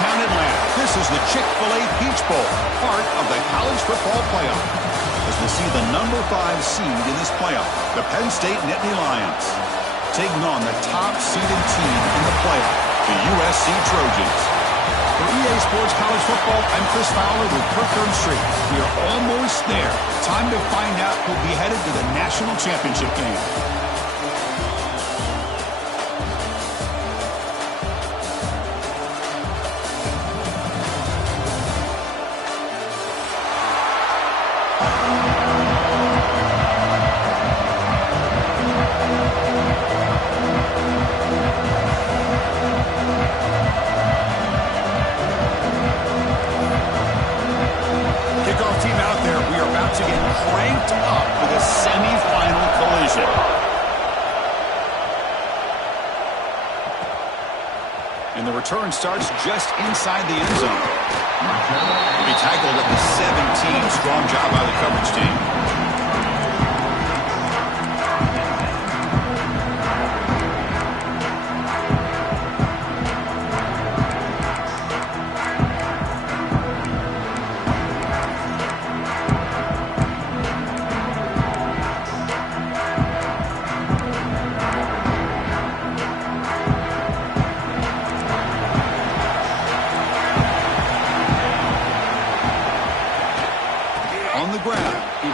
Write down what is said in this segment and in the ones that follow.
downtown Atlanta. This is the Chick-fil-A Peach Bowl, part of the college football playoff. As we'll see the number 5 seed in this playoff, the Penn State Nittany Lions, taking on the top-seeded team in the playoff, the USC Trojans. For EA Sports College Football, I'm Chris Fowler with Kirk Street. We are almost there. Time to find out who'll be headed to the national championship game. And the return starts just inside the end zone. He'll be tackled at the 17. Strong job by the coverage team.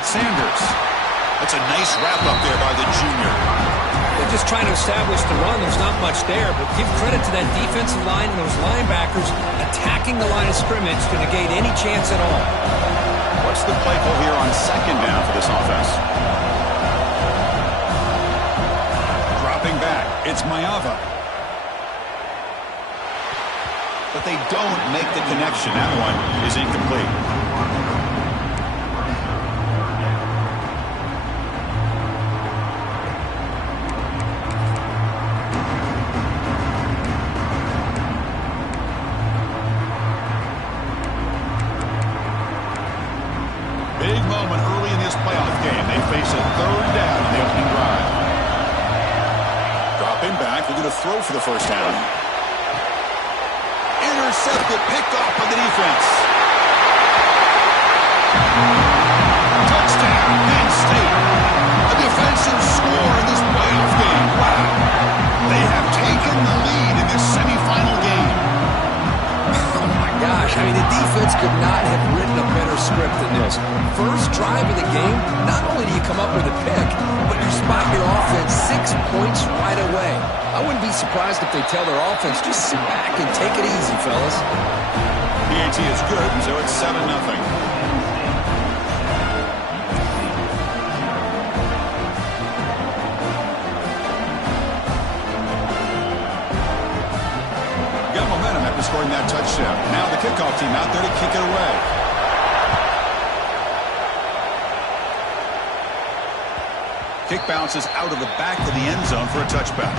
Sanders. That's a nice wrap up there by the junior. They're just trying to establish the run. There's not much there, but give credit to that defensive line and those linebackers attacking the line of scrimmage to negate any chance at all. What's the play call here on second down for this offense? Dropping back. It's Mayava. But they don't make the connection. That one is incomplete. Big moment early in this playoff game. They face a third down in the opening drive. Dropping back. They're going to throw for the first down. Intercepted. Picked off by the defense. Touchdown, Penn State. A defensive score in this playoff game. Wow. They have taken the lead in this semifinal game. Oh, my gosh. I mean, the defense could not have written a better script than this. First drive of the game, not only do you come up with a pick, but you spot your offense 6 points right away. I wouldn't be surprised if they tell their offense, just sit back and take it easy, fellas. PAT is good, so it's 7-0. Got momentum after scoring that touchdown. Now the kickoff team out there to kick it away. Kick bounces out of the back of the end zone for a touchback.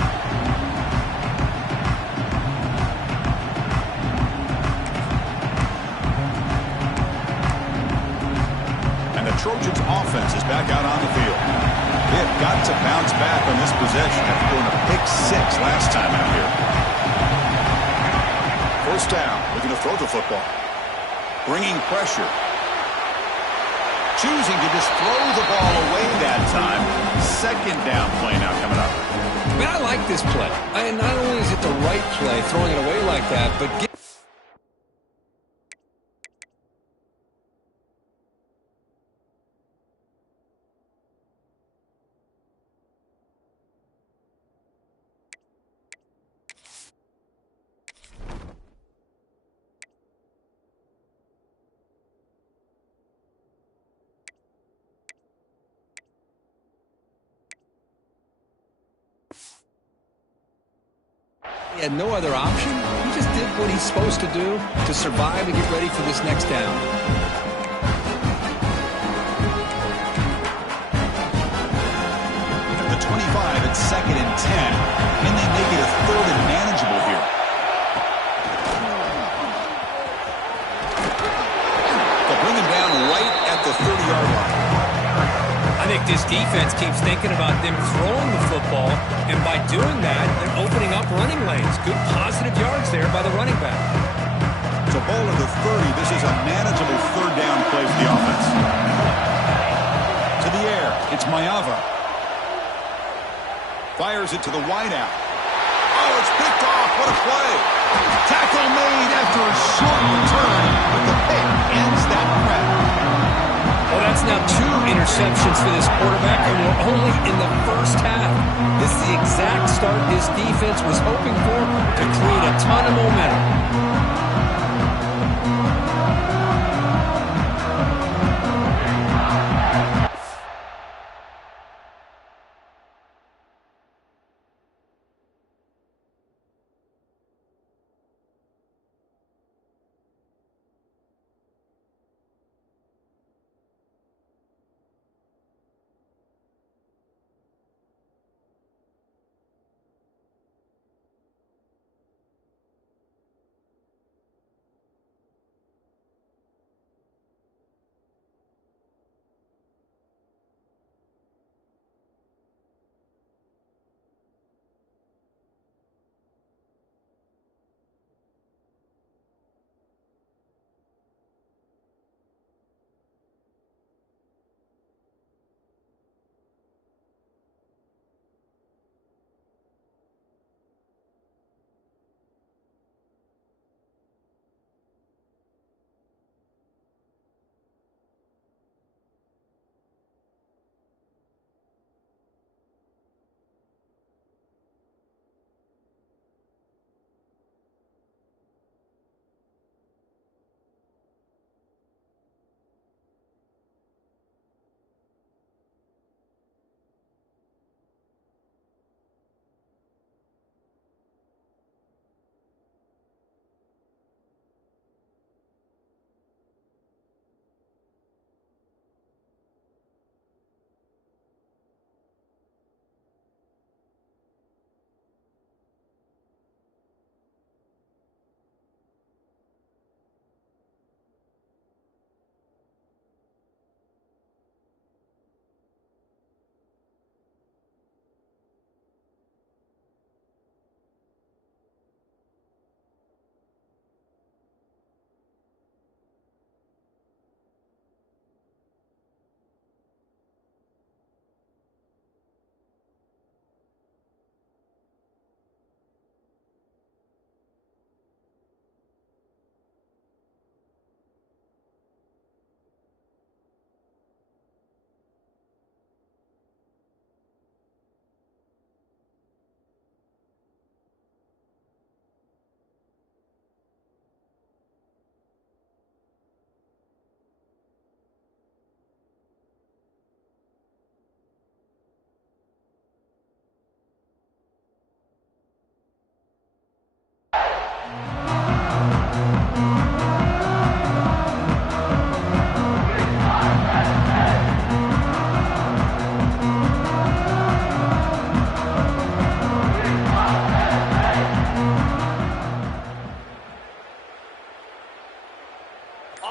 And the Trojans offense is back out on the field. They've got to bounce back on this possession after doing a pick 6 last time out here. First down. They're going to throw the football. Bringing pressure. Choosing to just throw the ball away that time. Second down play now coming up. Man, I like this play. Not only is it the right play, throwing it away like that, but he had no other option. He just did what he's supposed to do to survive and get ready for this next down. At the 25, it's 2nd and 10. Can they make it a 3rd and manageable here? They'll bring him down right at the 30-yard line. I think this defense keeps thinking about them throwing the football, and by doing that, they're opening up running lanes. Good positive yards there by the running back. ball to the 30. This is a manageable third down play for the offense. To the air, it's Mayava. Fires it to the wideout. Oh, it's picked off. What a play. Tackle made after a short return, but the pick ends that threat. Well, that's now 2 interceptions for this quarterback, and we're only in the first half. This is the exact start this defense was hoping for to create a ton of momentum.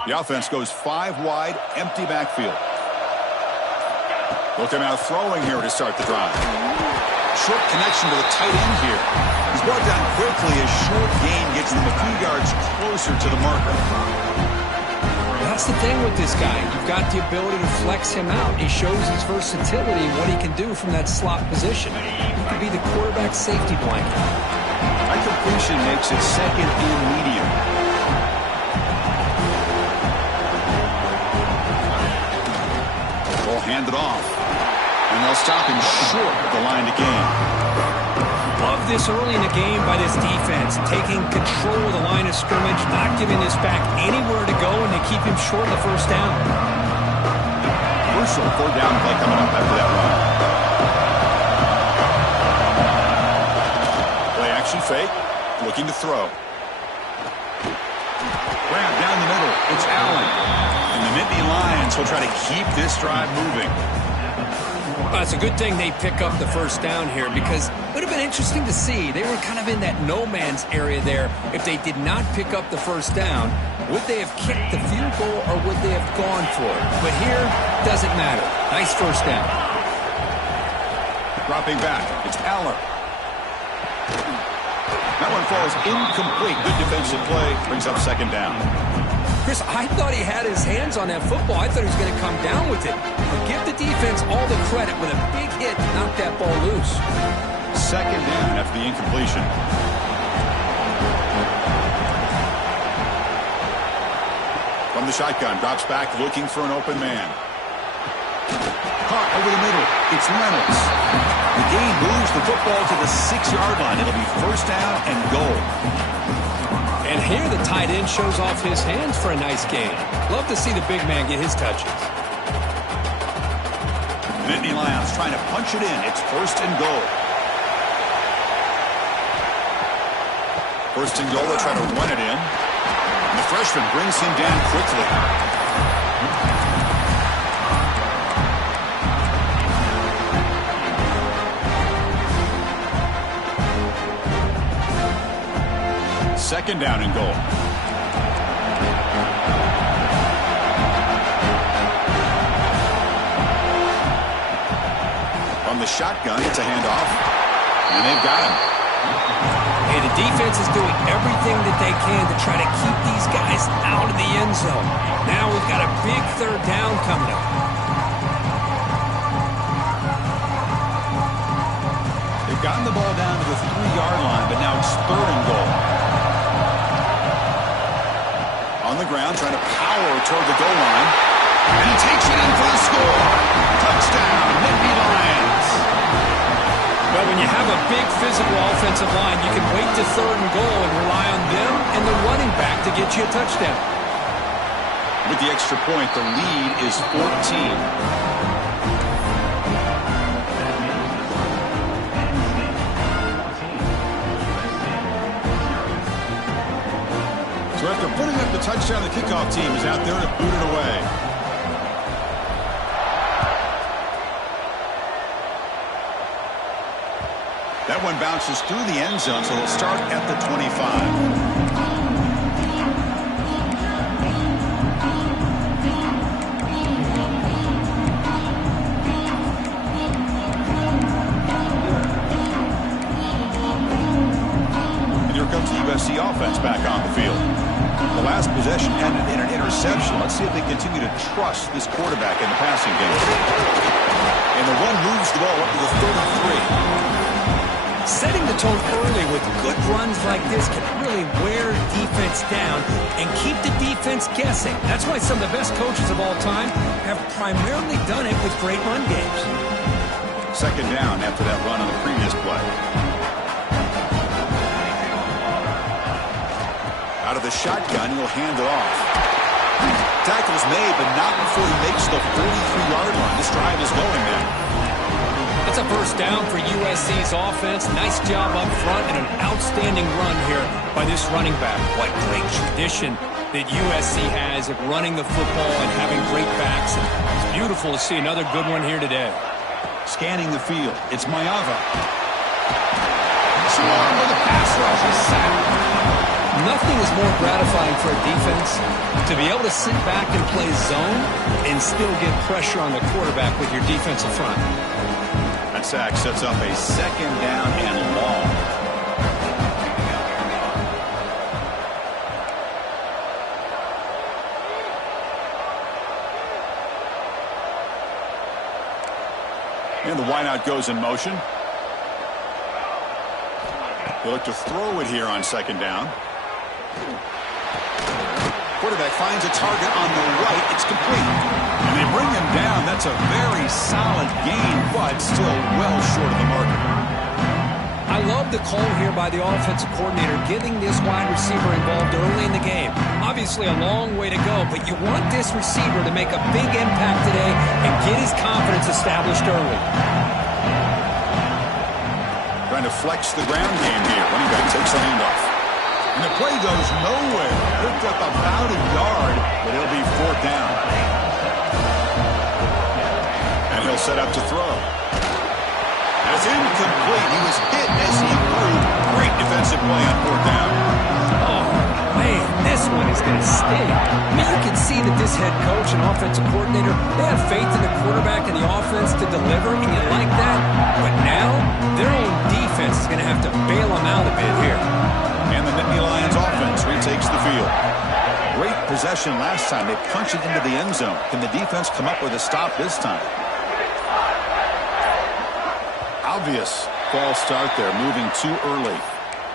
The offense goes 5 wide, empty backfield. Looking out throwing here to start the drive. Short connection to the tight end here. He's brought down quickly as short gain gets them a few yards closer to the marker. That's the thing with this guy. You've got the ability to flex him out. He shows his versatility and what he can do from that slot position. He could be the quarterback's safety blanket. That completion makes it second and medium. Ball handed off. And they'll stop him short of the line to gain. Love this early in the game by this defense. Taking control of the line of scrimmage, not giving this back anywhere to go, and they keep him short of the first down. Crucial third down play coming up after that run. Play action fake. Looking to throw. Grab down the middle. It's Allen. And the Nittany Lions will try to keep this drive moving. Well, it's a good thing they pick up the first down here because it would have been interesting to see. They were kind of in that no man's area there. If they did not pick up the first down, would they have kicked the field goal or would they have gone for it? But here, doesn't matter. Nice first down. Dropping back. It's Aller. That one falls incomplete. Good defensive play. Brings up second down. Chris, I thought he had his hands on that football. I thought he was going to come down with it. But give the defense all the credit with a big hit to knock that ball loose. Second down after the incompletion. From the shotgun, drops back looking for an open man. Caught over the middle. It's Reynolds. The gain moves the football to the 6-yard line. It'll be first down and goal. And here the tight end shows off his hands for a nice gain. Love to see the big man get his touches. Nittany Lions trying to punch it in. It's first and goal. First and goal, they try to run it in. And the freshman brings him down quickly. Second down and goal. From the shotgun, it's a handoff. And they've got him. Hey, the defense is doing everything that they can to try to keep these guys out of the end zone. Now we've got a big third down coming up. They've gotten the ball down to the 3-yard line, but now it's third and goal. On the ground, trying to power toward the goal line. And he takes it in for the score. Touchdown, Nittany Lions. Well, when you have a big physical offensive line, you can wait to third and goal and rely on them and the running back to get you a touchdown. With the extra point, the lead is 14. So after putting up the touchdown, the kickoff team is out there to boot it away. That one bounces through the end zone, so they'll start at the 25. Comes the USC offense back on the field. The last possession ended in an interception. Let's see if they continue to trust this quarterback in the passing game. And the run moves the ball up to the 33. Setting the tone early with good runs like this can really wear defense down and keep the defense guessing. That's why some of the best coaches of all time have primarily done it with great run games. Second down after that run on the previous play. Out of the shotgun, he'll hand it off. Tackle's made, but not before he makes the 43-yard line. This drive is going now. That's a first down for USC's offense. Nice job up front and an outstanding run here by this running back. What great tradition that USC has of running the football and having great backs. And it's beautiful to see another good one here today. Scanning the field, it's Mayava. Swarm with a pass rush is sacked. Nothing is more gratifying for a defense to be able to sit back and play zone and still get pressure on the quarterback with your defensive front. That sack sets up a second down and long. And the wideout goes in motion. They look to throw it here on second down. Quarterback finds a target on the right. It's complete. And they bring him down. That's a very solid gain, but still well short of the marker. I love the call here by the offensive coordinator, getting this wide receiver involved early in the game. Obviously a long way to go, but you want this receiver to make a big impact today and get his confidence established early. Trying to flex the ground game here. Running back takes the handoff. And the play goes nowhere. Picked up about a yard, but it'll be fourth down. And he'll set up to throw. That's incomplete. He was hit as he threw. Great defensive play on fourth down. Oh, man, this one is going to sting. I mean, you can see that this head coach and offensive coordinator, they have faith in the quarterback and the offense to deliver, and you like that. But now, their own defense is going to have to bail them out a bit here. And the Nittany Lions offense retakes the field. Great possession last time. They punched it into the end zone. Can the defense come up with a stop this time? Obvious false start there, moving too early.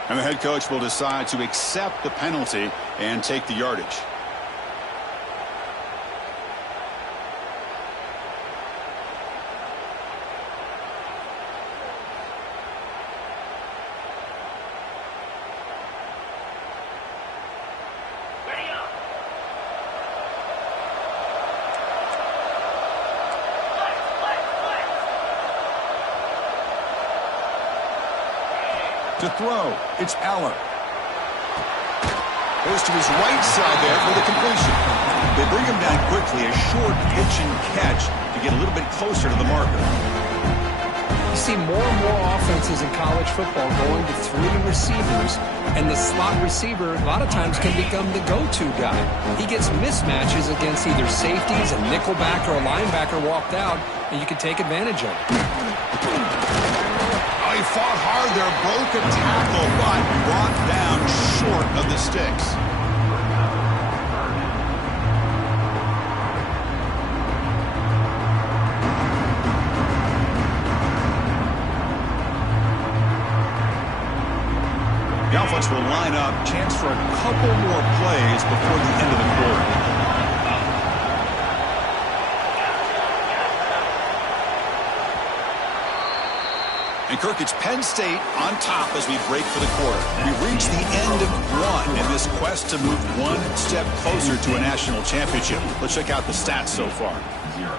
And the head coach will decide to accept the penalty and take the yardage. To throw, it's Allen. Goes to his right side there for the completion. They bring him down quickly, a short pitch and catch to get a little bit closer to the marker. You see more and more offenses in college football going to 3 receivers, and the slot receiver a lot of times can become the go-to guy. He gets mismatches against either safeties, a nickelback, or a linebacker walked out, and you can take advantage of it. He fought hard there, broke a tackle, but brought down short of the sticks. The offense will line up, chance for a couple more plays before the end of the quarter. And Kirk, it's Penn State on top as we break for the quarter. We reach the end of one in this quest to move one step closer to a national championship. Let's check out the stats so far.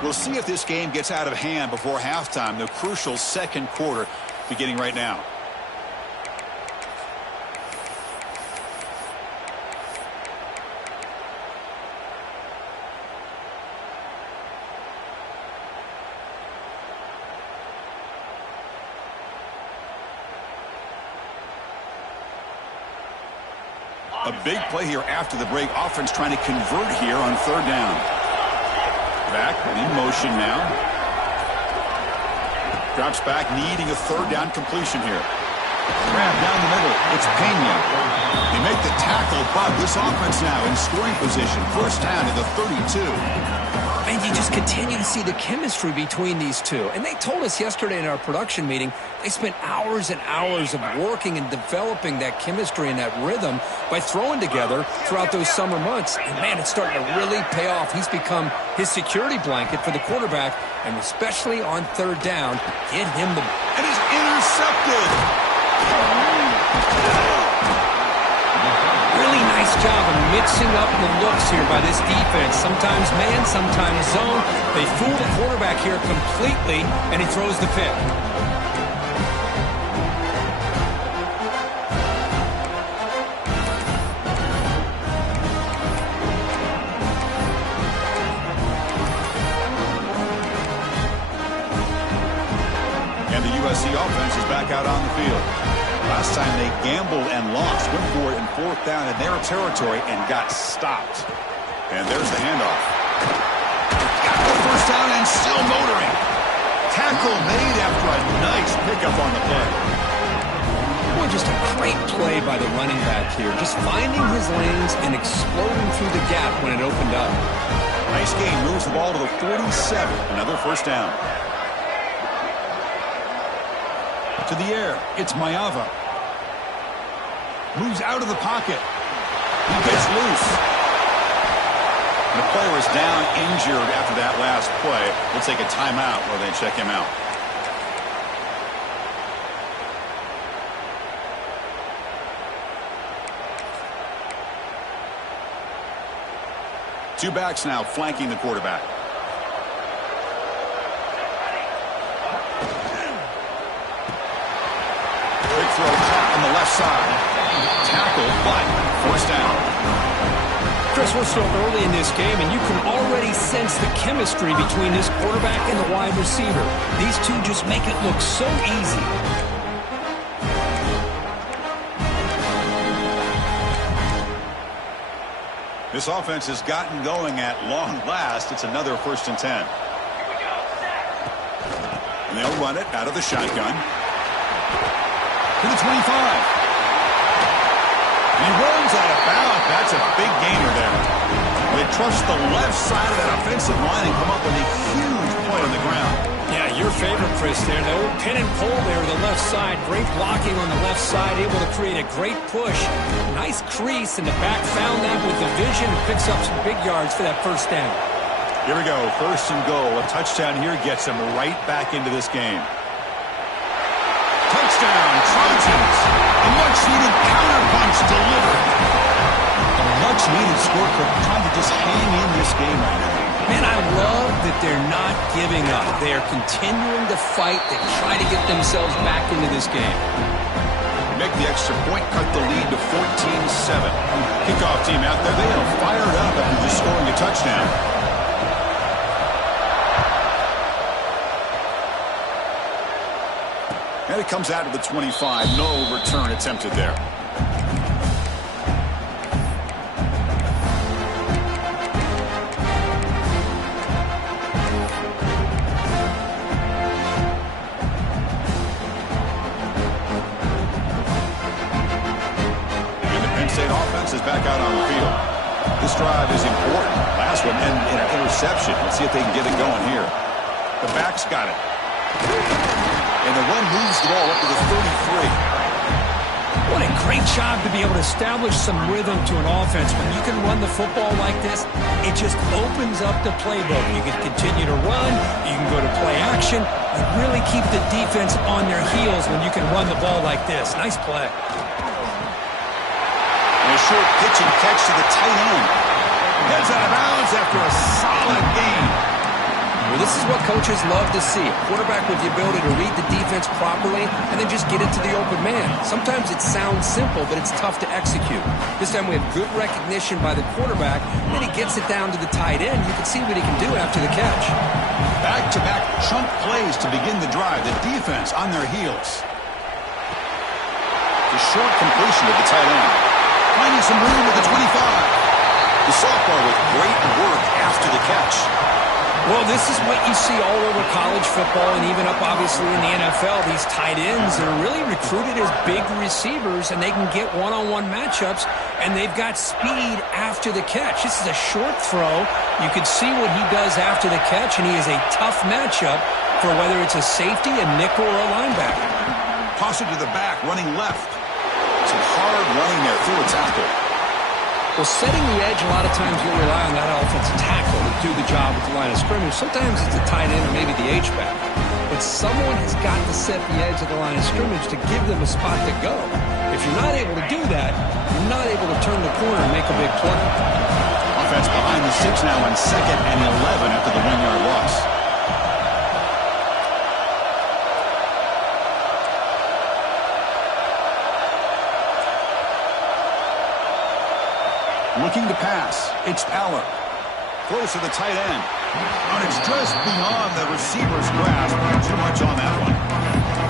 We'll see if this game gets out of hand before halftime, the crucial second quarter beginning right now. A big play here after the break. Offense trying to convert here on third down. Back and in motion now. Drops back, needing a third down completion here. Grab down the middle. It's Pena. They make the tackle, but this offense now in scoring position. First down to the 32. And you just continue to see the chemistry between these two. And they told us yesterday in our production meeting, they spent hours and hours of working and developing that chemistry and that rhythm by throwing together throughout those summer months. And, man, it's starting to really pay off. He's become his security blanket for the quarterback, and especially on third down, get him the... And he's intercepted! Really nice job of mixing up the looks here by this defense. Sometimes man, sometimes zone. They fool the quarterback here completely, and he throws the pick. And the USC offense is back out on the field. Last time they gambled and lost, went for it in fourth down in their territory and got stopped. And there's the handoff. Got the first down and still motoring. Tackle made after a nice pickup on the play. Boy, just a great play by the running back here. Just finding his lanes and exploding through the gap when it opened up. Nice game, moves the ball to the 47. Another first down. To the air, it's Mayava. Moves out of the pocket. He gets loose. The player is down injured after that last play. We'll take a timeout while they check him out. Two backs now flanking the quarterback. Big throw caught on the left side. Tackle, but first down. Chris, we're still early in this game, and you can already sense the chemistry between this quarterback and the wide receiver. These two just make it look so easy. This offense has gotten going at long last. It's another 1st and 10. And they'll run it out of the shotgun. to the 25. And he runs out of bounds. That's a big gainer there. They trust the left side of that offensive line and come up with a huge play on the ground. Yeah, your favorite, Chris, there. No pin and pull there to the left side. Great blocking on the left side, able to create a great push. Nice crease, and the back found that with the vision and picks up some big yards for that first down. Here we go, first and goal. A touchdown here gets them right back into this game. Touchdown, Trojans. A much-needed counterpunch delivered. A much-needed score for trying to just hang in this game right now. Man, I love that they're not giving up. They are continuing to fight. They try to get themselves back into this game. Make the extra point, cut the lead to 14-7. Kickoff team out there, they are fired up after just scoring a touchdown. And it comes out of the 25. No return attempted there. State offense is back out on the field. This drive is important. Last one ended in an interception. Let's see if they can get it going here. The back's got it. And the run moves the ball up to the 33. What a great job to be able to establish some rhythm to an offense. When you can run the football like this, it just opens up the playbook. You can continue to run. You can go to play action. You really keep the defense on their heels when you can run the ball like this. Nice play. A short pitch and catch to the tight end. Heads out of bounds after a solid gain. Well, this is what coaches love to see. A quarterback with the ability to read the defense properly and then just get it to the open man. Sometimes it sounds simple, but it's tough to execute. This time we have good recognition by the quarterback, and then he gets it down to the tight end. You can see what he can do after the catch. Back-to-back chunk plays to begin the drive. The defense on their heels. The short completion of the tight end. Finding some room at the 25. The sophomore with great work after the catch. Well, this is what you see all over college football and even up, obviously, in the NFL. These tight ends are really recruited as big receivers, and they can get one-on-one matchups, and they've got speed after the catch. This is a short throw. You can see what he does after the catch, and he is a tough matchup for whether it's a safety, a nickel, or a linebacker. Toss it to the back, running left. Some hard running there through a tackle. Well, setting the edge, a lot of times you'll rely on that offensive tackle to do the job at the line of scrimmage. Sometimes it's the tight end or maybe the H-back. But someone has got to set the edge of the line of scrimmage to give them a spot to go. If you're not able to do that, you're not able to turn the corner and make a big play. Offense behind the 6 now on 2nd and 11 after the 1-yard loss. Looking to pass. It's Aller. Close to the tight end. And it's just beyond the receiver's grasp. Too much on that one.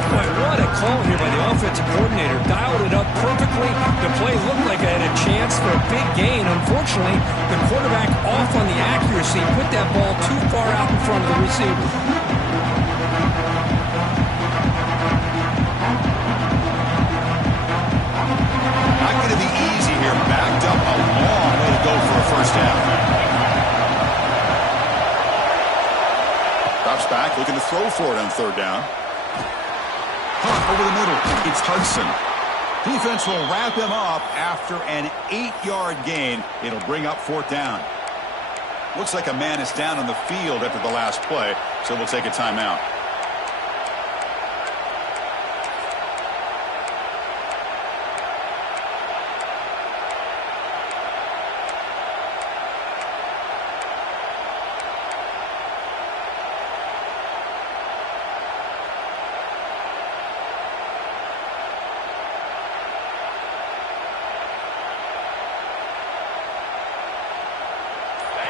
Boy, what a call here by the offensive coordinator. Dialed it up perfectly. The play looked like it had a chance for a big gain. Unfortunately, the quarterback off on the accuracy put that ball too far out in front of the receiver. Not going to be easy here. Backed up a long way to go for a first down. Drops back, looking to throw for it on 3rd down. Hunt over the middle. It's Hudson. Defense will wrap him up after an 8-yard gain. It'll bring up 4th down. Looks like a man is down on the field after the last play, so we'll take a timeout.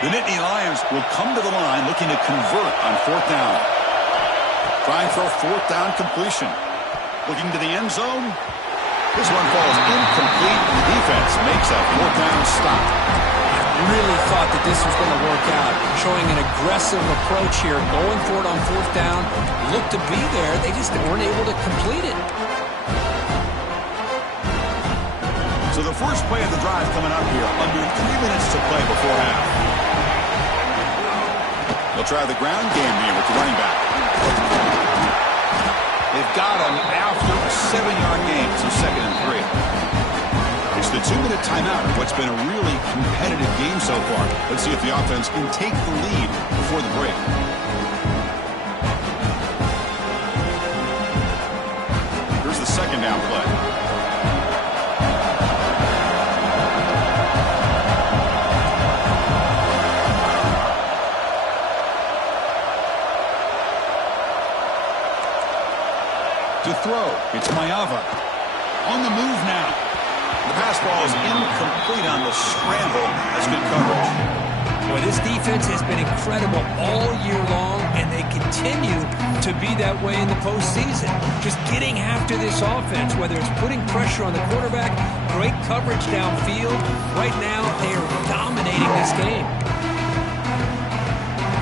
The Nittany Lions will come to the line looking to convert on 4th down. Trying for a 4th down completion. Looking to the end zone. This one falls incomplete, and the defense makes a 4th down stop. I really thought that this was going to work out. Showing an aggressive approach here. Going for it on 4th down. Looked to be there. They just weren't able to complete it. So the first play of the drive coming up here, under 3 minutes to play before half. They'll try the ground game here with the running back. They've got him after a 7-yard gain, so 2nd and 3. It's the 2-minute timeout of what's been a really competitive game so far. Let's see if the offense can take the lead before the break. Here's the 2nd down play. To throw, it's Mayava. On the move now. The pass ball is incomplete on the scramble. That's good coverage. Well, this defense has been incredible all year long, and they continue to be that way in the postseason. Just getting after this offense, whether it's putting pressure on the quarterback, great coverage downfield. Right now, they are dominating this game.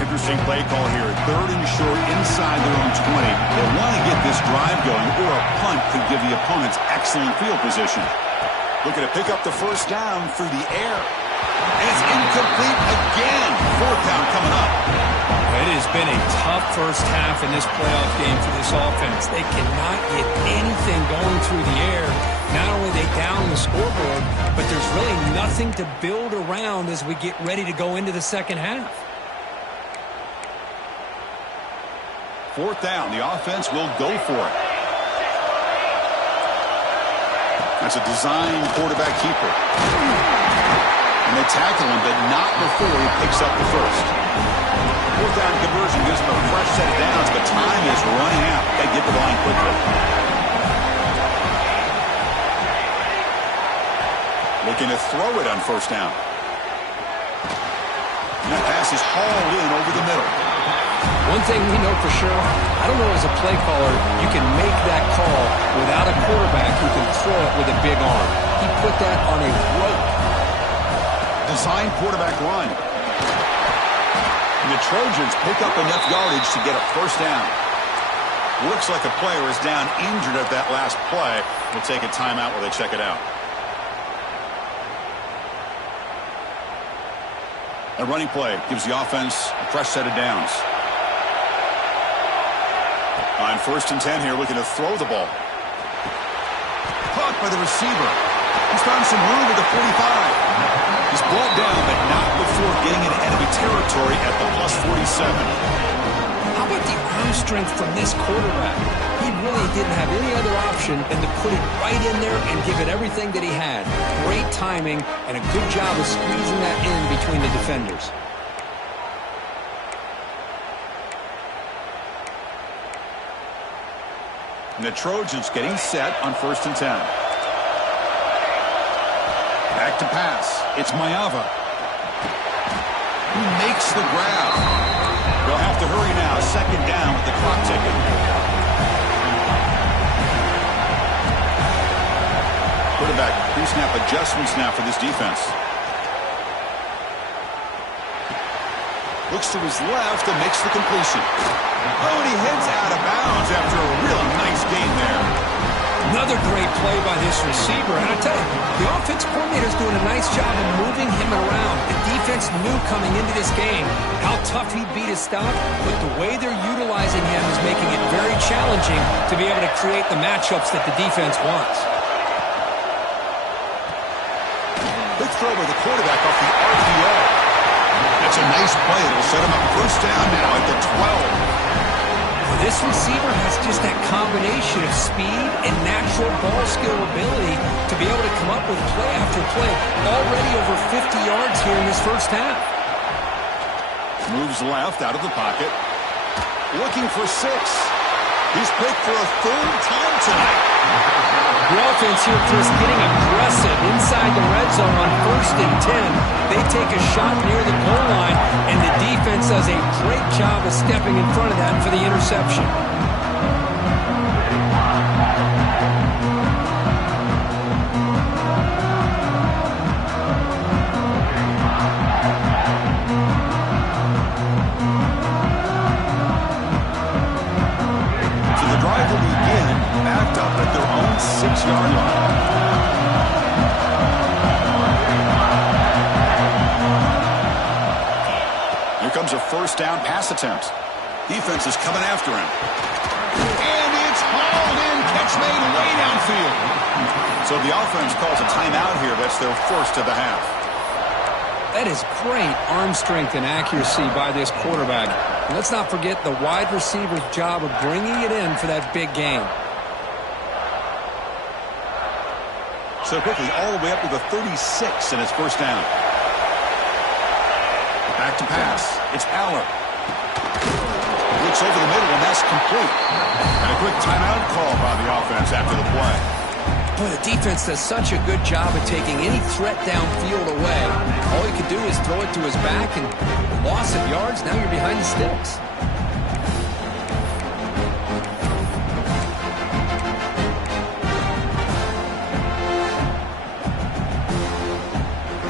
Interesting play call here. 3rd and short inside their own 20. They want to get this drive going, or a punt could give the opponents excellent field position. Looking to pick up the 1st down through the air. And it's incomplete again. 4th down coming up. It has been a tough first half in this playoff game for this offense. They cannot get anything going through the air. Not only are they down the scoreboard, but there's really nothing to build around as we get ready to go into the second half. 4th down. The offense will go for it. That's a design quarterback keeper. And they tackle him, but not before he picks up the 1st. 4th down conversion gives him a fresh set of downs, but time is running out. Got to get the line quickly. Looking to throw it on 1st down. And that pass is hauled in over the middle. One thing we know for sure, I don't know as a play caller, you can make that call without a quarterback who can throw it with a big arm. He put that on a rope. Design quarterback run. And the Trojans pick up enough yardage to get a 1st down. Looks like a player is down injured at that last play. We'll take a timeout while they check it out. A running play gives the offense a fresh set of downs. On 1st and 10 here, looking to throw the ball. Caught by the receiver. He's found some room at the 45. He's brought down, but not before getting into enemy territory at the +47. How about the arm strength from this quarterback? He really didn't have any other option than to put it right in there and give it everything that he had. Great timing and a good job of squeezing that in between the defenders. And the Trojans getting set on 1st and 10. Back to pass. It's Mayava. Who makes the grab? They'll have to hurry now. 2nd down with the clock ticking. Quarterback pre-snap adjustments now for this defense. Looks to his left and makes the completion. Oh, and he heads out of bounds after a really nice game there. Another great play by this receiver. And I tell you, the offense coordinator is doing a nice job of moving him around. The defense knew coming into this game how tough he'd be to stop, but the way they're utilizing him is making it very challenging to be able to create the matchups that the defense wants. Quick throw by the quarterback off the RPO. That's a nice play. It'll set him up 1st down now at the 12. This receiver has just that combination of speed and natural ball skill ability to be able to come up with play after play. Already over 50 yards here in this first half. Moves left out of the pocket. Looking for 6. He's picked for a 3rd time tonight. The offense here, Chris, getting aggressive inside the red zone on 1st and 10. They take a shot near the goal line, and the defense does a great job of stepping in front of that for the interception. So the drive will begin backed up at their own 6-yard line. terms of first down pass attempts. Defense is coming after him. And it's hauled in. Catch made way downfield. So the offense calls a timeout here. That's their first of the half. That is great arm strength and accuracy by this quarterback. And let's not forget the wide receiver's job of bringing it in for that big game. So quickly, all the way up to the 36, and it's first down. Back to pass. It's Aller. Looks over the middle, and that's complete. And a quick timeout call by the offense after the play. Boy, the defense does such a good job of taking any threat downfield away. All you can do is throw it to his back, and loss of yards, now you're behind the sticks.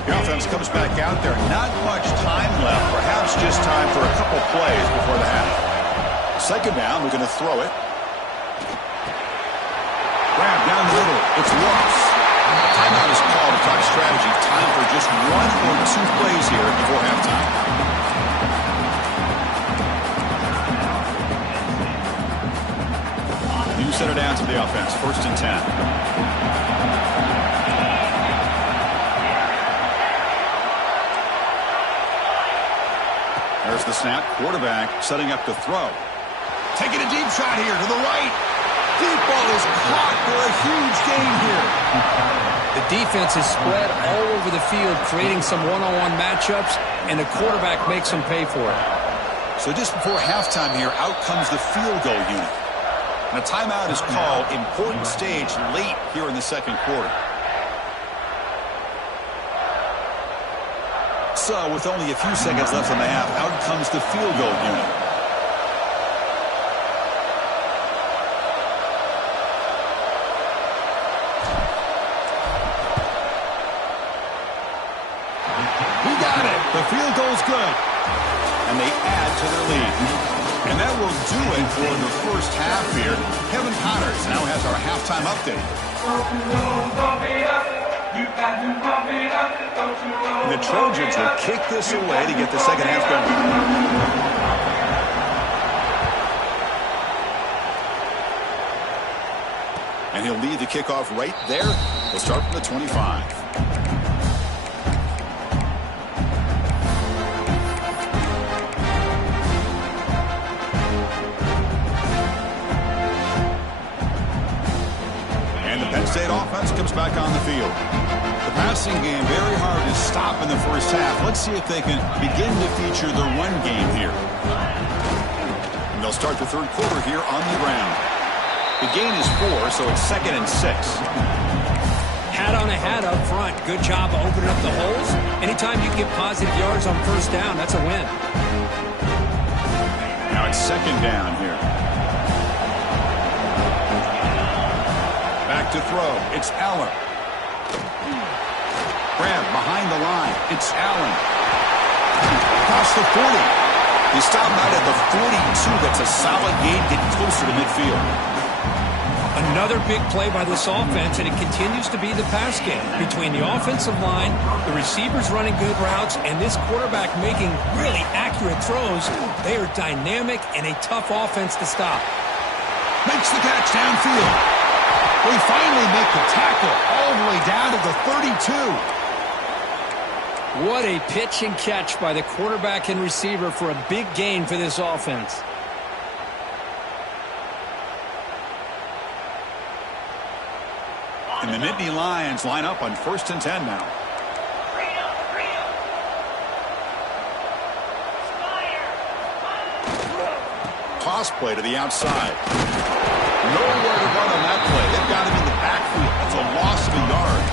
The offense comes back out there. Not much time left. Perhaps just time for a couple plays before the half. Second down, we're going to throw it. Grab down the middle. It's Ross. Timeout is called to talk strategy. Time for just one or two plays here before halftime. New center down to the offense. First and 10. There's the snap. Quarterback setting up to throw. Taking a deep shot here to the right. Deep ball is caught for a huge gain here. The defense is spread all over the field, creating some one-on-one matchups, and the quarterback makes them pay for it. So just before halftime here, out comes the field goal unit. And a timeout is called. Important stage late here in the second quarter. So with only a few seconds left in the half, out comes the field goal unit. He got it. The field goal's good. And they add to their lead. And that will do it for the first half here. Kevin Connors now has our halftime update. The Trojans will kick this away to get the second half going. And he'll lead the kickoff right there. He'll start from the 25. And the Penn State offense comes back on the field. The passing game very hard to stop in the first half. Let's see if they can begin to feature the run game here. And they'll start the third quarter here on the ground. The gain is 4, so it's 2nd and 6. Hat on a hat up front. Good job of opening up the holes. Anytime you get positive yards on first down, that's a win. Now it's second down here. Back to throw. It's Aller. Grab behind the line. It's Allen. Across the 40. He stopped out at the 42. That's a solid gain, getting closer to midfield. Another big play by this offense, and it continues to be the pass game. Between the offensive line, the receivers running good routes, and this quarterback making really accurate throws, they are dynamic and a tough offense to stop. Makes the catch downfield. We finally make the tackle all the way down to the 32. What a pitch and catch by the quarterback and receiver for a big gain for this offense. And the Nittany Lions line up on 1st and 10 now. Toss play to the outside. Nowhere to run on that play. They've got him in the backfield. That's a loss of a yard.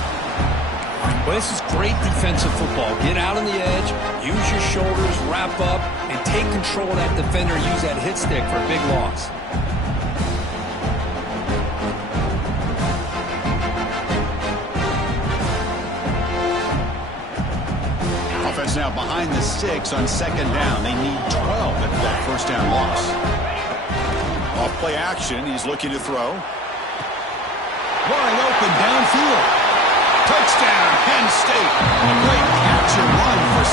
Well, this is great defensive football. Get out on the edge, use your shoulders, wrap up, and take control of that defender. Use that hit stick for a big loss. Offense now behind the 6 on second down. They need 12 after that first down loss. Off play action. He's looking to throw. Wide open downfield. Touchdown, Penn State. A great catch and run for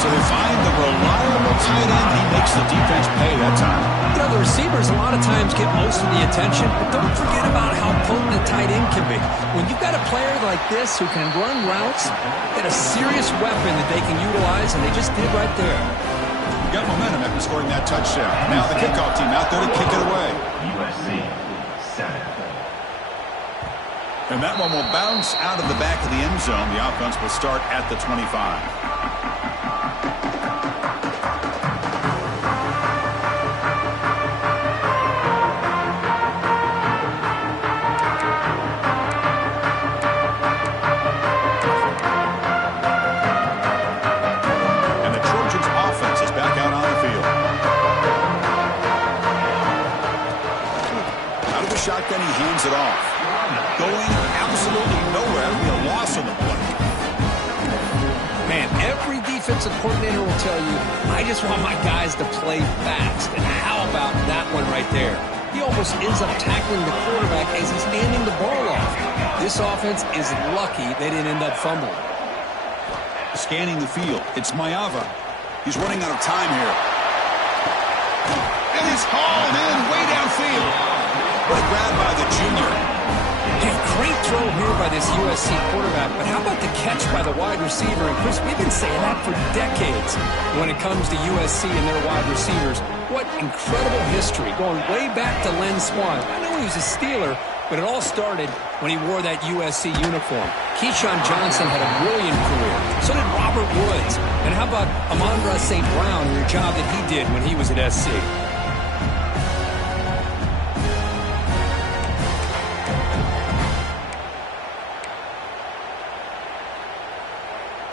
So they find the reliable tight end. He makes the defense pay that time. You know, the receivers a lot of times get most of the attention, but don't forget about how potent a tight end can be. When you've got a player like this who can run routes, get a serious weapon that they can utilize, and they just did right there. Got momentum after scoring that touchdown. Now the kickoff team out there to kick it away. USC 7. And that one will bounce out of the back of the end zone. The offense will start at the 25. Shotgun, he hands it off. Going absolutely nowhere. It'll be a loss on the play. Man, every defensive coordinator will tell you, I just want my guys to play fast. And how about that one right there? He almost ends up tackling the quarterback as he's handing the ball off. This offense is lucky they didn't end up fumbling. Scanning the field. It's Mayava. He's running out of time here. And he's hauled in way downfield. What a grab by the junior. Hey, great throw here by this USC quarterback, but how about the catch by the wide receiver? And Chris, we've been saying that for decades when it comes to USC and their wide receivers. What incredible history, going way back to Len Swan. I know he was a Steeler, but it all started when he wore that USC uniform. Keyshawn Johnson had a brilliant career. So did Robert Woods. And how about Amon-Ra St. Brown and the job that he did when he was at SC?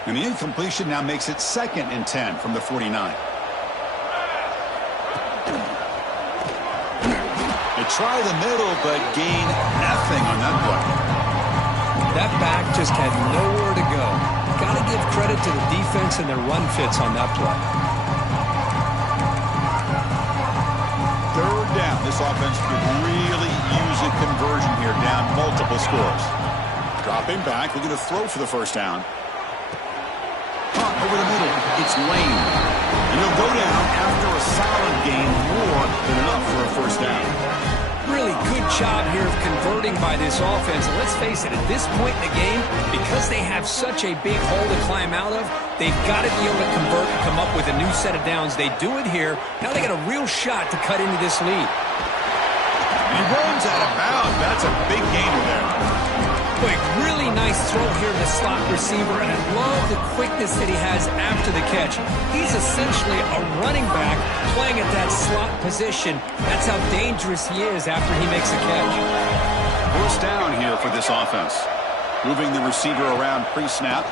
And the incompletion now makes it 2nd and 10 from the 49. They try the middle, but gain nothing on that play. That back just had nowhere to go. Got to give credit to the defense and their run fits on that play. 3rd down. This offense could really use a conversion here, down multiple scores. Dropping back, looking to throw for the first down. Over the middle, it's Lane. And he'll go down after a solid gain, more than enough for a first down. Really good job here of converting by this offense. And let's face it, at this point in the game, because they have such a big hole to climb out of, they've got to be able to convert and come up with a new set of downs. They do it here. Now they got a real shot to cut into this lead. And he runs out of bounds. That's a big gainer there. Boy, really nice throw here to the slot receiver, and I love the quickness that he has after the catch. He's essentially a running back playing at that slot position. That's how dangerous he is after he makes a catch. First down here for this offense. Moving the receiver around pre-snap.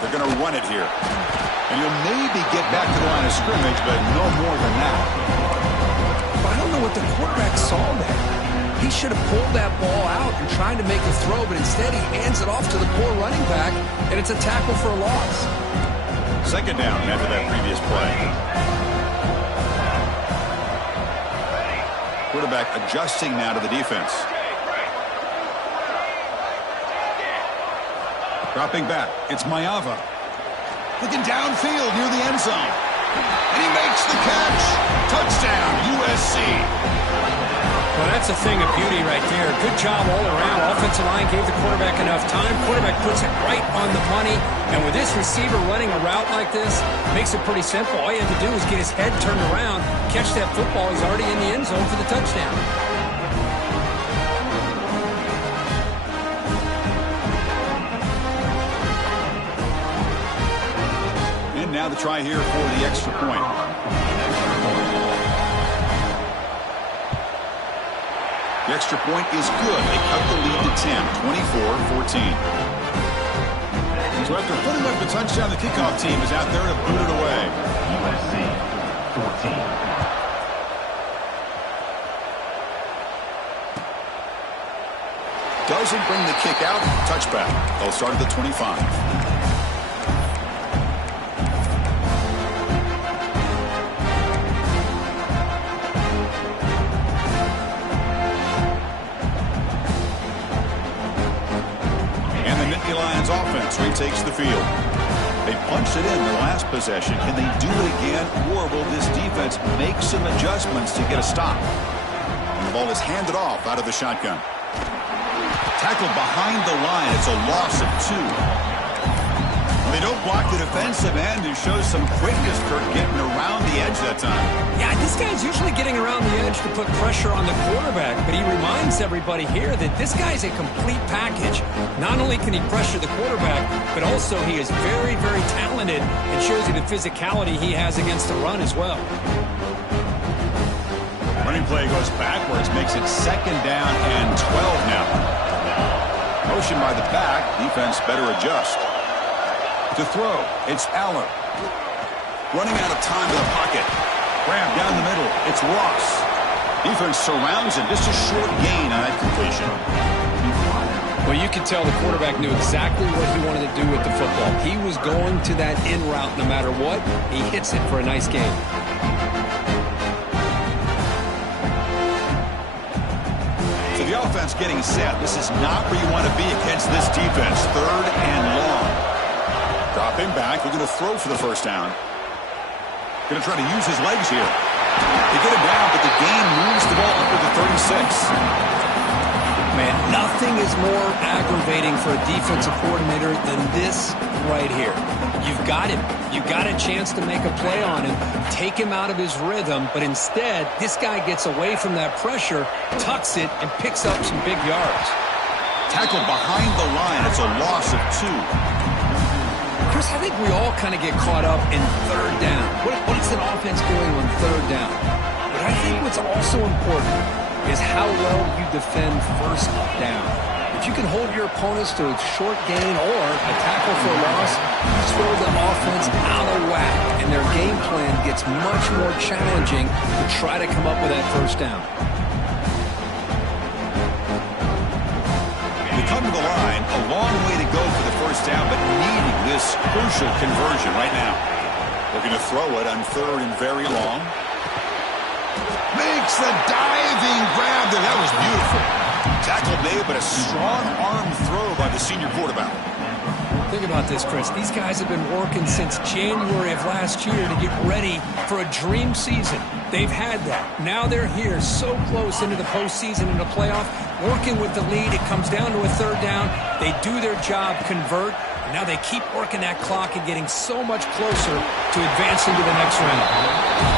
They're going to run it here. And he'll maybe get back to the line of scrimmage, but no more than that. But I don't know what the quarterback saw there. He should have pulled that ball out and tried to make a throw, but instead he hands it off to the poor running back, and it's a tackle for a loss. 2nd down after that previous play. Quarterback adjusting now to the defense. Dropping back, it's Mayava. Looking downfield near the end zone. And he makes the catch. Touchdown, USC. Well, that's a thing of beauty right there. Good job all around. Offensive line gave the quarterback enough time. Quarterback puts it right on the money. And with this receiver running a route like this, makes it pretty simple. All you have to do is get his head turned around, catch that football. He's already in the end zone for the touchdown. And now the try here for the extra point. The extra point is good. They cut the lead to 10, 24-14. So after putting up the touchdown, the kickoff team is out there to boot it away. USC 14. Doesn't bring the kick out. Touchback. They'll start at the 25. Lions offense retakes the field. They punched it in the last possession. Can they do it again, or will this defense make some adjustments to get a stop? And the ball is handed off out of the shotgun. Tackled behind the line. It's a loss of 2. They don't block the defensive end and show some quickness for getting around the edge that time. Yeah, this guy's usually getting around the edge to put pressure on the quarterback, but he reminds everybody here that this guy's a complete package. Not only can he pressure the quarterback, but also he is very, very talented and shows you the physicality he has against the run as well. Running play goes backwards, makes it 2nd down and 12 now. Motion by the back, defense better adjust. To throw, it's Aller. Running out of time to the pocket. Grab down the middle, it's Ross. Defense surrounds him, just a short gain on that completion. Well, you could tell the quarterback knew exactly what he wanted to do with the football. He was going to that in route no matter what. He hits it for a nice gain. So the offense getting set. This is not where you want to be against this defense. 3rd and long. Dropping back, looking to throw for the first down. Going to try to use his legs here. They get him down, but the gain moves the ball up to the 36. Man, nothing is more aggravating for a defensive coordinator than this right here. You've got him. You've got a chance to make a play on him, take him out of his rhythm, but instead, this guy gets away from that pressure, tucks it, and picks up some big yards. Tackled behind the line. It's a loss of 2. Chris, I think we all kind of get caught up in 3rd down. What is an offense doing on 3rd down? But I think what's also important is how well you defend 1st down. If you can hold your opponents to a short gain or a tackle for a loss, you throw the offense out of whack, and their game plan gets much more challenging to try to come up with that 1st down. They come to the line, a long way to go for the 1st down, but needing this crucial conversion right now. Looking to throw it on 3rd and very long. Makes the diving grab there. That was beautiful. Tackle made, but a strong arm throw by the senior quarterback. Think about this, Chris. These guys have been working since January of last year to get ready for a dream season. They've had that. Now they're here so close into the postseason and the playoff, working with the lead. It comes down to a 3rd down. They do their job, convert. And now they keep working that clock and getting so much closer to advancing to the next round.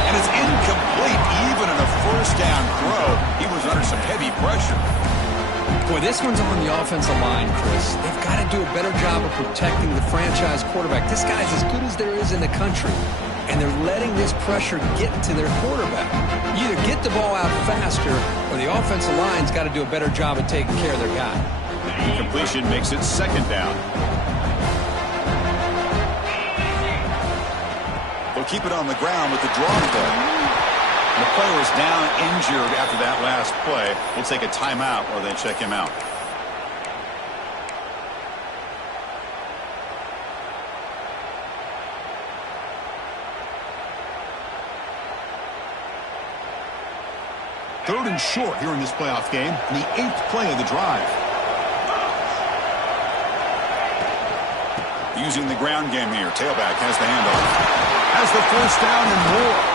And it's incomplete. Even in a 1st down throw, he was under some heavy pressure. Boy, this one's on the offensive line, Chris. They've got to do a better job of protecting the franchise quarterback. This guy's as good as there is in the country, and they're letting this pressure get to their quarterback. You either get the ball out faster, or the offensive line's got to do a better job of taking care of their guy. The completion makes it 2nd down. They'll keep it on the ground with the draw play. The player is down injured after that last play. We'll take a timeout or they check him out. Third and short here in this playoff game, the 8th play of the drive. Using the ground game here. Tailback has the handoff. Has the 1st down and more.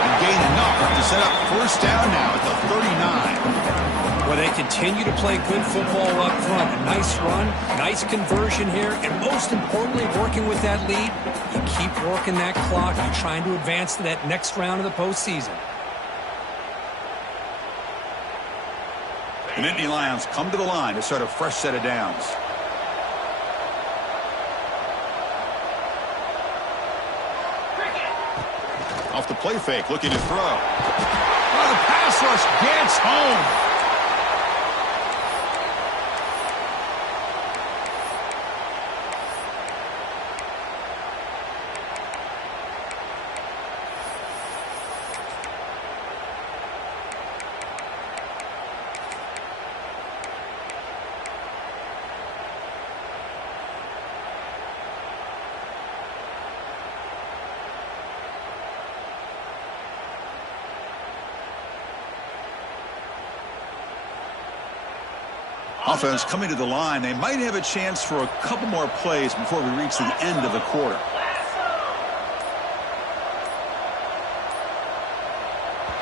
And gain enough to set up 1st down now at the 39. Well, they continue to play good football up front. A nice run, nice conversion here, and most importantly, working with that lead, you keep working that clock. You're trying to advance to that next round of the postseason. The Nittany Lions come to the line to start a fresh set of downs. Off the play fake, looking to throw. Oh, the pass rush gets home. Offense coming to the line. They might have a chance for a couple more plays before we reach the end of the quarter.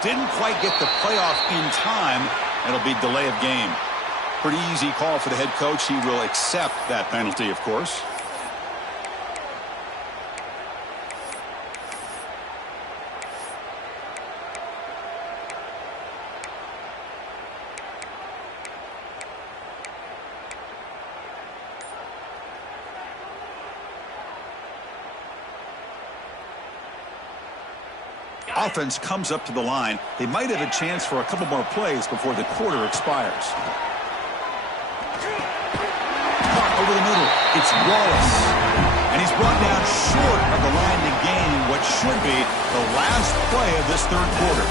Didn't quite get the playoff in time. It'll be delay of game. Pretty easy call for the head coach. He will accept that penalty, of course. Offense comes up to the line. They might have a chance for a couple more plays before the quarter expires. Caught over the middle. It's Wallace. And he's brought down short of the line to gain what should be the last play of this third quarter.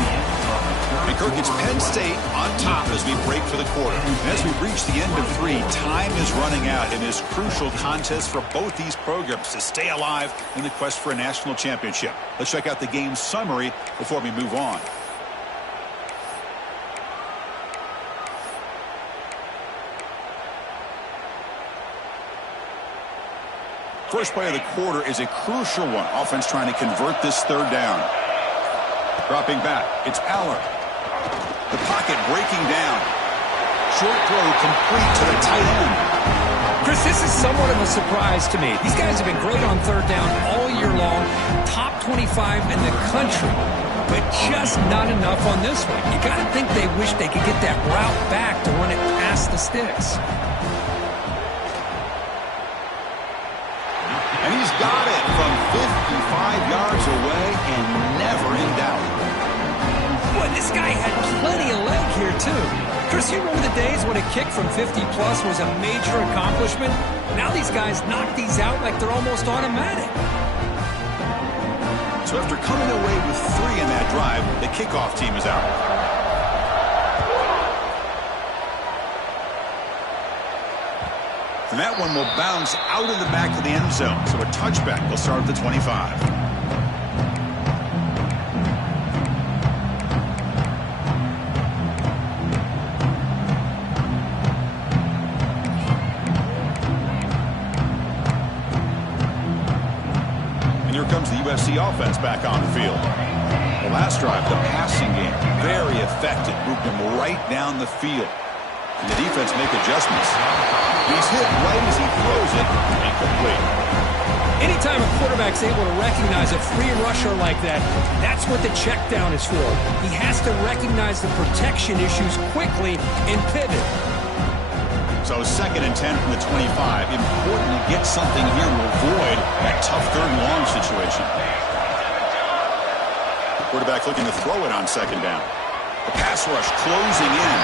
And Kirk, it's Penn State on top as we break for the quarter. And as we reach the end of 3, time is running out in this crucial contest for both these programs to stay alive in the quest for a national championship. Let's check out the game summary before we move on. First play of the quarter is a crucial one. Offense trying to convert this third down. Dropping back, it's Aller. The pocket breaking down. Short throw complete to the tight end. Chris, this is somewhat of a surprise to me. These guys have been great on third down all year long. Top 25 in the country. But just not enough on this one. You got to think they wish they could get that route back to run it past the sticks. And he's got it from 55 yards away and never in doubt. Boy, this guy had plenty of leg here, too. Chris, you remember the days when a kick from 50-plus was a major accomplishment? Now these guys knock these out like they're almost automatic. So after coming away with 3 in that drive, the kickoff team is out. And that one will bounce out of the back of the end zone. So a touchback will start at the 25. And here comes the USC offense back on the field. The last drive, the passing game, very effective. Moved him right down the field. And the defense make adjustments. He's hit right as he throws it. Incomplete. Anytime a quarterback's able to recognize a free rusher like that, that's what the check down is for. He has to recognize the protection issues quickly and pivot. So 2nd and 10 from the 25. Important to get something here to avoid that tough third and long situation. Quarterback looking to throw it on 2nd down. The pass rush closing in.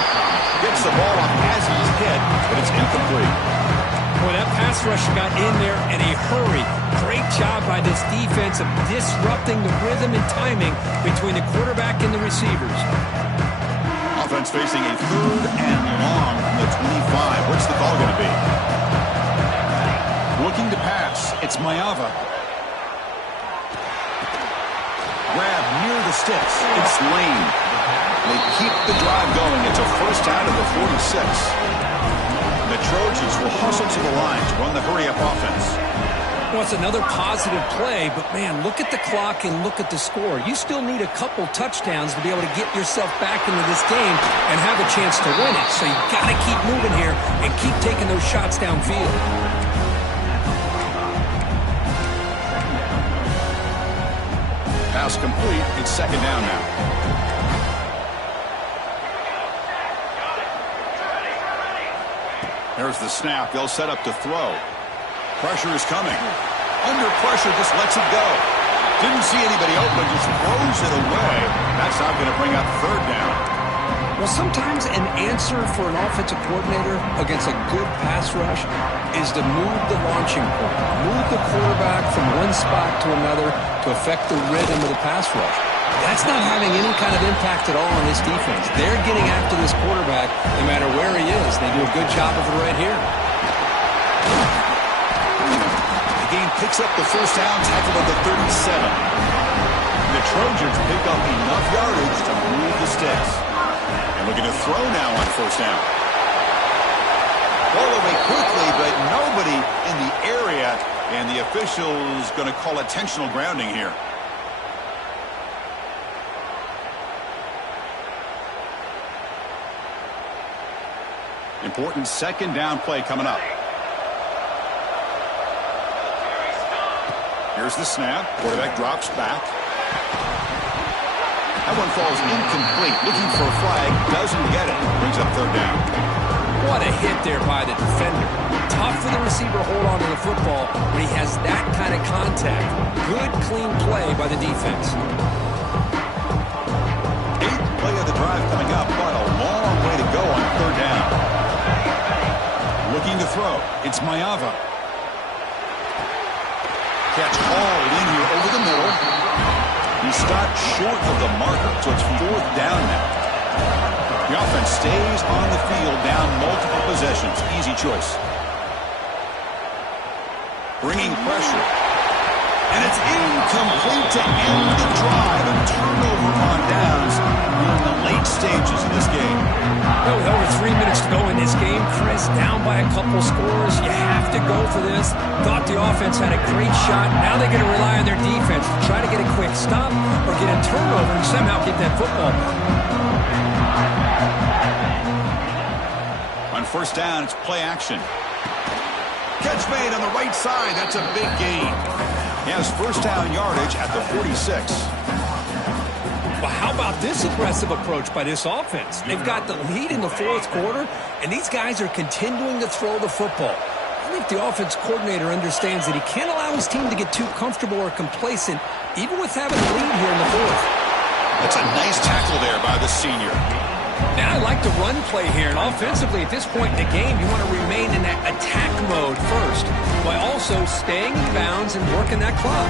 Gets the ball up as he's hit, but it's incomplete. Boy, that pass rush got in there in a hurry. Great job by this defense of disrupting the rhythm and timing between the quarterback and the receivers. Offense facing a 3rd and long from the 25. What's the call going to be? Looking to pass. It's Mayava. Grab near the sticks. It's Lane. They keep the drive going. It's a first down at the 46. The Trojans will hustle to the line to run the hurry-up offense. Well, it's another positive play, but, man, look at the clock and look at the score. You still need a couple touchdowns to be able to get yourself back into this game and have a chance to win it. So you've got to keep moving here and keep taking those shots downfield. Pass complete. It's 2nd down now. There's the snap. They'll set up to throw. Pressure is coming. Under pressure, just lets it go. Didn't see anybody open, just throws it away. That's not going to bring up 3rd down. Well, sometimes an answer for an offensive coordinator against a good pass rush is to move the launching point. Move the quarterback from one spot to another to affect the rhythm of the pass rush. That's not having any kind of impact at all on this defense. They're getting after this quarterback no matter where he is. They do a good job of it right here. The game picks up the first down, tackled at the 37. The Trojans pick up enough yardage to move the sticks. And looking to throw now on 1st down. ball away quickly, but nobody in the area, and the official's going to call intentional grounding here. Important second down play coming up. Here's the snap. Quarterback drops back. That one falls incomplete. Looking for a flag. Doesn't get it. Brings up third down. What a hit there by the defender. Tough for the receiver to hold on to the football when he has that kind of contact. Good, clean play by the defense. 8th play of the drive coming up, but a long way to go on third down. Looking to throw. It's Maeva. Catch hauled in here over the middle. He stopped short of the marker, so it's fourth down now. The offense stays on the field down multiple possessions. Easy choice. Bringing pressure. And it's incomplete to end the drive. A turnover on downs in the late stages of this game. Well, with over 3 minutes to go in this game, Chris, down by a couple scores. You have to go for this. Thought the offense had a great shot. Now they're going to rely on their defense to try to get a quick stop or get a turnover and somehow get that football. On first down, it's play action. Catch made on the right side. That's a big gain. He has first down yardage at the 46. Well, how about this aggressive approach by this offense? They've got the lead in the fourth quarter, and these guys are continuing to throw the football. I think the offense coordinator understands that he can't allow his team to get too comfortable or complacent, even with having a lead here in the fourth. That's a nice tackle there by the senior. Now, I like the run play here, and offensively at this point in the game, you want to remain in that attack mode first, while also staying in bounds and working that clock.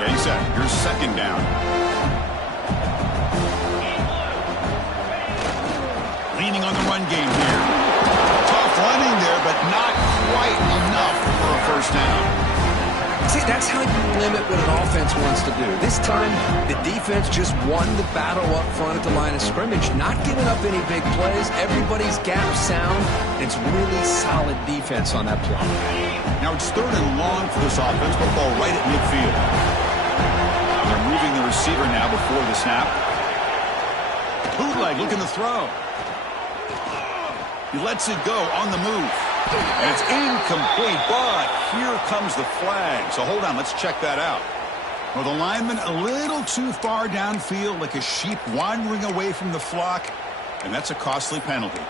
Ready, set. Here's second down. Leaning on the run game here. Tough running there, but not quite enough for a first down. See, that's how you limit what an offense wants to do. This time, the defense just won the battle up front at the line of scrimmage, not giving up any big plays. Everybody's gap sound. It's really solid defense on that play. Now it's third and long for this offense. Football right at midfield. They're moving the receiver now before the snap. Bootleg looking to throw. He lets it go on the move. And it's incomplete, but here comes the flag. So hold on, let's check that out. Well, the lineman a little too far downfield, like a sheep wandering away from the flock, and that's a costly penalty.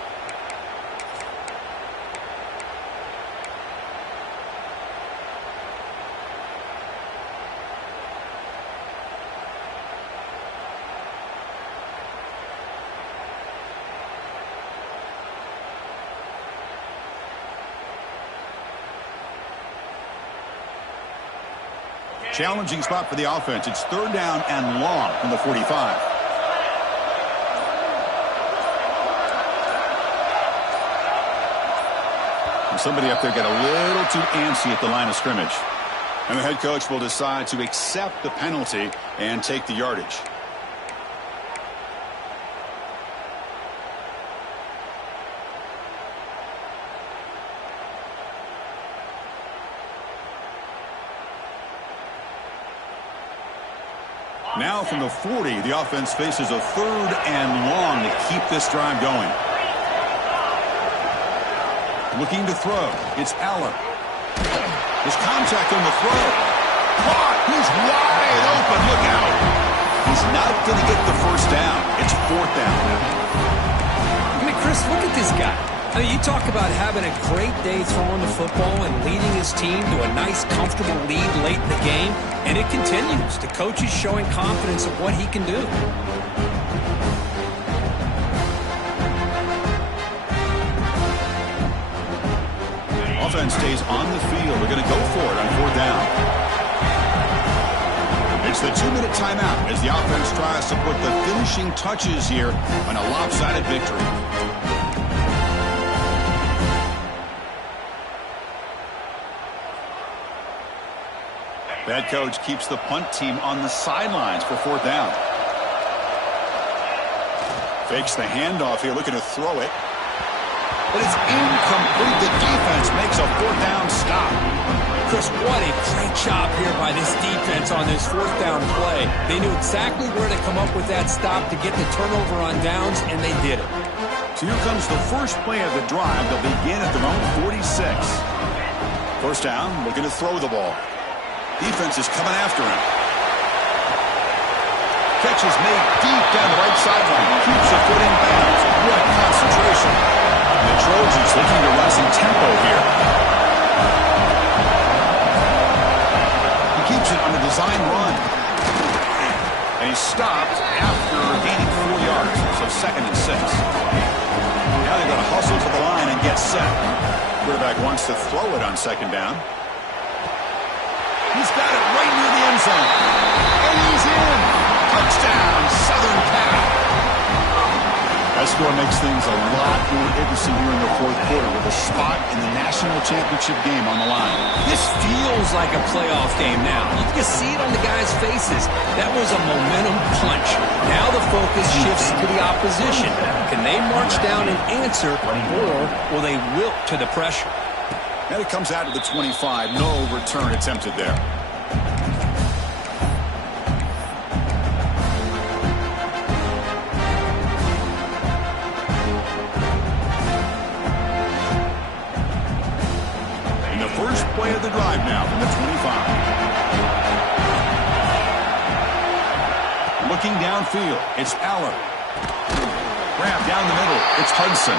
Challenging spot for the offense. It's third down and long from the 45. And somebody up there got a little too antsy at the line of scrimmage. And the head coach will decide to accept the penalty and take the yardage. Now from the 40, the offense faces a third and long to keep this drive going. Looking to throw. It's Aller. There's contact on the throw. Caught. He's wide open. Look out. He's not going to get the first down. It's fourth down. I mean, Chris, look at this guy. I mean, you talk about having a great day throwing the football and leading his team to a nice, comfortable lead late in the game, and it continues. The coach is showing confidence of what he can do. Offense stays on the field. They're going to go for it on fourth down. It's the 2-minute timeout as the offense tries to put the finishing touches here on a lopsided victory. The head coach keeps the punt team on the sidelines for fourth down. Fakes the handoff here, looking to throw it. But it's incomplete. The defense makes a fourth down stop. Chris, what a great job here by this defense on this fourth down play. They knew exactly where to come up with that stop to get the turnover on downs, and they did it. So here comes the first play of the drive. They'll begin at their own 46. First down, looking to throw the ball. Defense is coming after him. Catch is made deep down the right sideline. Keeps a foot in bounds. What concentration. The Trojans looking to run some tempo here. He keeps it on a design run. And he's stopped after gaining 4 yards. So 2nd and 6. Now they've got to hustle to the line and get set. Quarterback wants to throw it on 2nd down. He's got it right near the end zone. And he's in. Touchdown, Southern Cal. That score makes things a lot more interesting here in the fourth quarter with a spot in the national championship game on the line. This feels like a playoff game now. You can see it on the guys' faces. That was a momentum punch. Now the focus shifts to the opposition. Can they march down and answer, or will they wilt to the pressure? And it comes out to the 25. No return attempted there. Play of the drive now from the 25. Looking downfield, it's Aller. Grab down the middle, it's Hudson.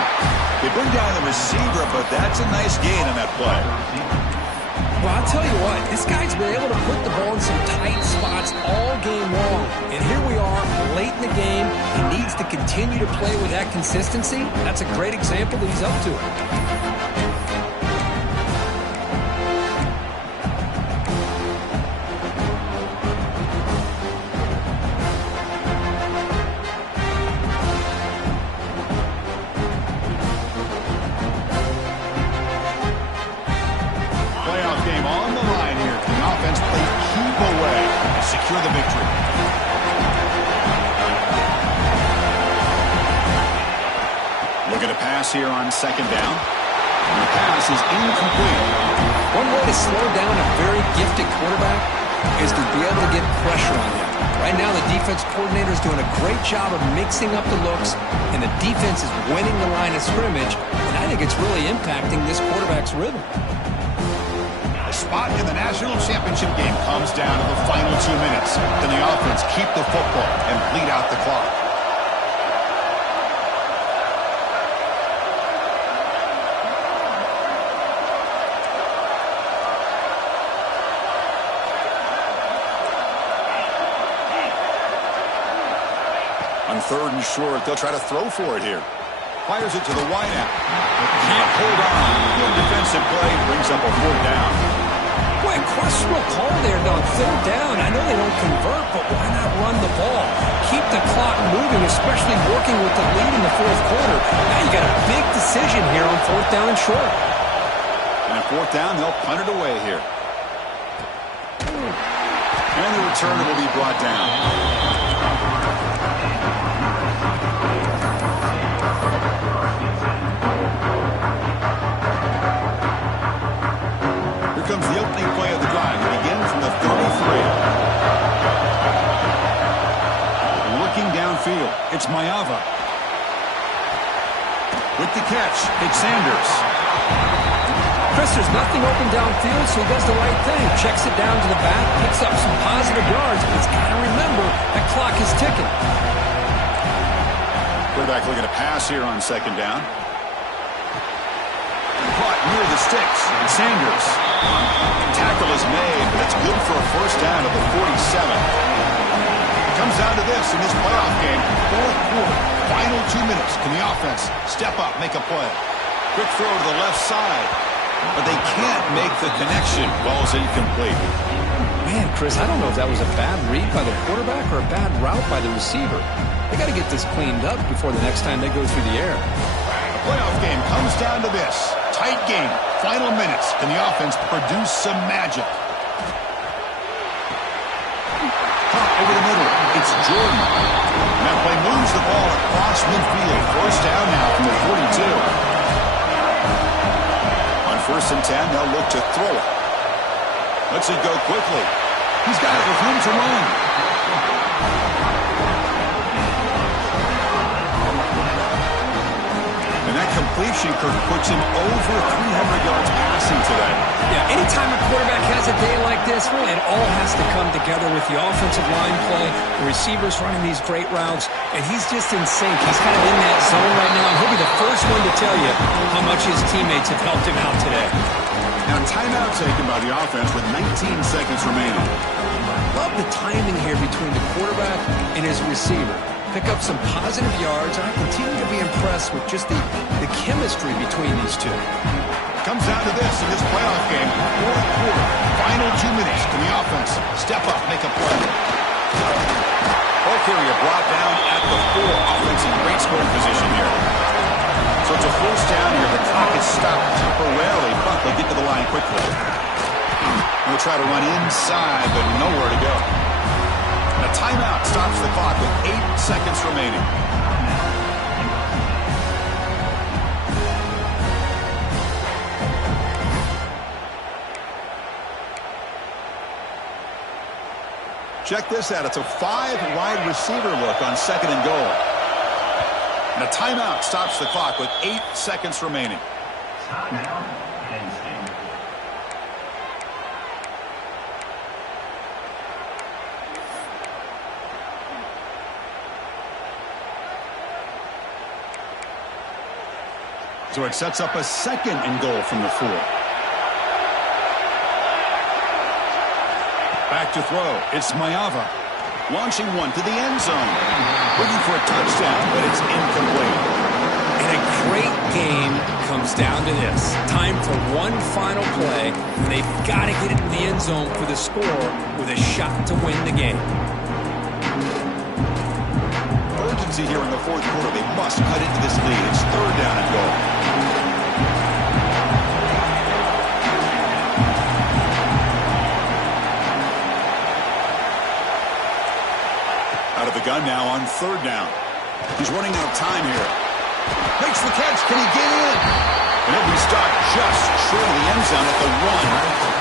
They bring down the receiver, but that's a nice gain on that play. Well, I'll tell you what, this guy's been able to put the ball in some tight spots all game long. And here we are, late in the game. He needs to continue to play with that consistency. That's a great example that he's up to it. Secure the victory. Looking to pass here on 2nd down. And the pass is incomplete. One way to slow down a very gifted quarterback is to be able to get pressure on him. Right now, the defense coordinator is doing a great job of mixing up the looks, and the defense is winning the line of scrimmage, and I think it's really impacting this quarterback's rhythm. The spot in the national championship game comes down to the final 2 minutes. Can the offense keep the football and bleed out the clock? On 3rd and short, they'll try to throw for it here. Fires it to the wideout. Can't hold on. Good defensive play brings up a 4th down. Boy, questionable call there on 3rd down. I know they don't convert, but why not run the ball? Keep the clock moving, especially working with the lead in the 4th quarter. Now you got a big decision here on 4th down and short. And at 4th down, they'll punt it away here. And the return will be brought down. Comes the opening play of the drive. It begins from the 33. Looking downfield, it's Mayava. With the catch, it's Sanders. Chris, there's nothing open downfield, so he does the right thing. Checks it down to the back, picks up some positive yards, but he's got to remember that clock is ticking. Quarterback looking to pass here on 2nd down. Caught near the sticks. Sanders. Tackle is made, but it's good for a 1st down at the 47. It comes down to this in this playoff game. 4th quarter, final 2 minutes. Can the offense step up, make a play? Quick throw to the left side, but they can't make the connection. Ball's incomplete. Man, Chris, I don't know if that was a bad read by the quarterback or a bad route by the receiver. They got to get this cleaned up before the next time they go through the air. The playoff game comes down to this. Tight game. Final minutes. Can the offense produce some magic? Caught over the middle. It's Jordan. that play moves the ball across midfield. First down now from the 42. On 1st and 10, they'll look to throw it. Lets it go quickly. He's got it with room to run. And that completion, Kirk, puts him over 300 yards passing today. Yeah, anytime a quarterback has a day like this, really, it all has to come together with the offensive line play, the receivers running these great routes, and he's just in sync. He's kind of in that zone right now, and he'll be the first one to tell you how much his teammates have helped him out today. Now, timeout taken by the offense with 19 seconds remaining. Love the timing here between the quarterback and his receiver. Pick up some positive yards, and I continue to be impressed with just the chemistry between these two. Comes down to this in this playoff game. Fourth quarter, final 2 minutes. Can the offense step up, make a play? Both area brought down at the 4. Offense in great scoring position here. So it's a first down here. The clock is stopped temporarily, but they'll get to the line quickly. They'll try to run inside, but nowhere to go. A timeout stops the clock with 8 seconds remaining. Check this out. It's a 5-wide receiver look on 2nd and goal. And a timeout stops the clock with 8 seconds remaining. Timeout, Penn State. So it sets up a 2nd and goal from the 4. Back to throw. It's Mayava. Launching one to the end zone. Looking for a touchdown, but it's incomplete. And a great game comes down to this. Time for one final play. They've got to get it in the end zone for the score with a shot to win the game. Urgency here in the 4th quarter. They must cut into this lead. It's 3rd down and goal. Out of the gun now on 3rd down. He's running out of time here. Makes the catch. Can he get in? And he'll be stopped just short of the end zone at the 1.